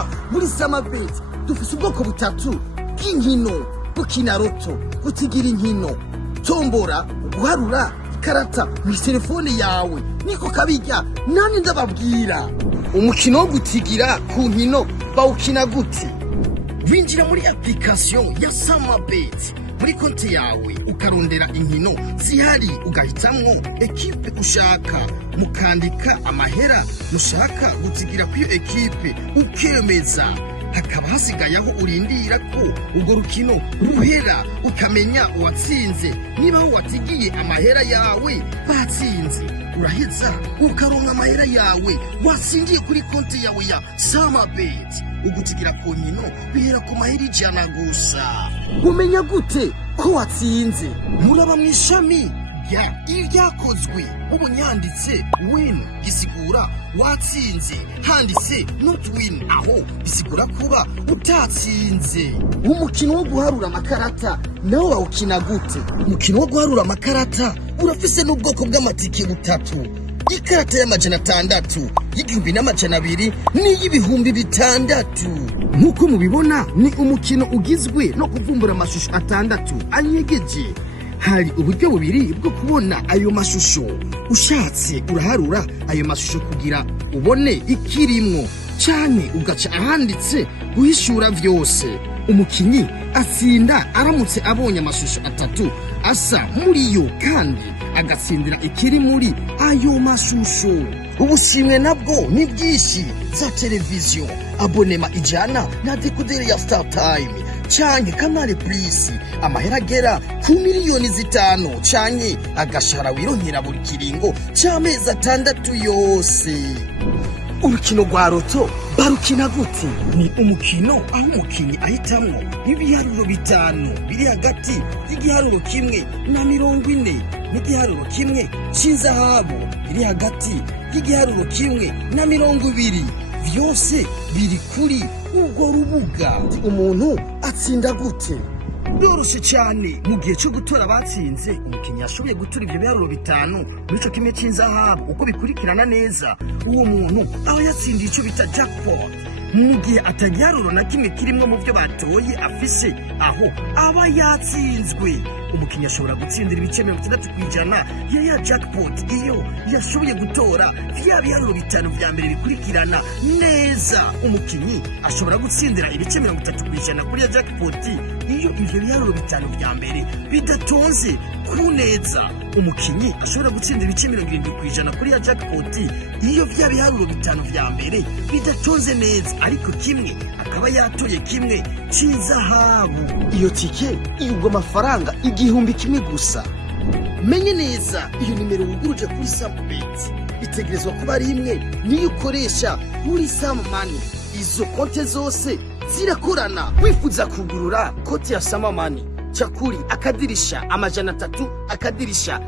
ngaha muri Samabet dufise ubwoko butatu bw'inkino: gukina roto, gutigira inkino, tombora, guharura ikarata mu telefone yawe. Niko kabijya nani ndababwira. Umukino wo gutigira ku nkino bawukina gute? Winjira muri application ya Samabet muri konti yawe, ukarondera inkino zihari, ugahitamwo ekipe ushaka, mukandika amahera mushaka gutigira kw'iyo ekipe, ukemeza. Hakaba hasigaye aho urindira ko urwo rukino ruhera, ukamenya uwatsinze. Niba watigiye amahera yawe batsinze, uraheza ukaronka amahera yawe watsindiye kuri konti yawe ya Samabet. Ugutigira ku nkino bihera ku mahera 100 gusa. Umenya gute ko watsinze? Muraba mu ishami ya ibyakozwe, ubunyanditse win gisigura watsinze, handitse not win aho bisigura kuba utatsinze. Umukino wo guharura amakarata nawo bawukina gute? Umukino wo guharura amakarata urafise n'ubwoko bw'amatike butatu: ikarata y'600, y'200, n'iy'ibihumbi 6. Nkuko mubibona ni umukino ugizwe no kuvumbura amashusho 6 anyegeje. Hari uburyo bubiri bwo kubona ayo mashusho. Ushatse uraharura ayo mashusho kugira ubone ikirimwo, cyane ugaca ahanditse guhishura vyose. Umukinyi atsinda aramutse abonye amashusho 3 asa muri yo, kandi agatsindira ikiri muri ayo mashusho. Ubushimwe nabwo ni bwinshi: za televiziyo, abonema 100 na dekoderi ya Star Time canke Canal Plus, amahera agera ku miliyoni 5, canke agashara wironkera buri kiringo c'amezi 6 yose. Urukino rwa roto barukina gute? Ni umukino aho umukinyi ahitamwo ibiharuro 5 biri hagati y'igiharuro 1 na 40, n'igiharuro 1 c'inzahabu biri hagati y'igiharuro 1 na 20. Vyose biri kuri urwo rubuga. Umuntu atsinda gute? Biroroshe cyane. Mu gihe cyo gutora batsinze, umukinnyi ashoboye gutora ibyo biharuro 5 muri cyo kimwe cy'inzahabu, uko bikurikirana neza, uwo muntu aho yatsindiye icyo bita jackpot. Mu gihe atagiharuro na kimwe kirimwe mu byo batoye afise, aho aba yatsinzwe. Umukinnyi ashobora gutsindira ibice 60% ya jackpot iyo yashoboye gutora vya biharuro 5 vya mbere bikurikirana neza. Umukinnyi ashobora gutsindira ibice 30% kuri ya jackpot iyo ivyo biharuro 5 vya mbere bidatonze ku neza. Umukinnyi ashobora gutsindira ibice 70% kuri ya jackpot iyo vya biharuro 5 vya mbere bidatonze neza, ariko kimwe akaba yatoye kimwe cy'inzahabu. Iyo tike igurwa amafaranga 1,000 gusa. Menye neza iyo nimero wuguruje kuri Samabet itegerezwa kuba ari imwe niyo ukoresha muri Samamani. Izo konte zose zirakorana. Wifuza kugurura konte ya Samamani, cakuri akadirisha 300 akadirisha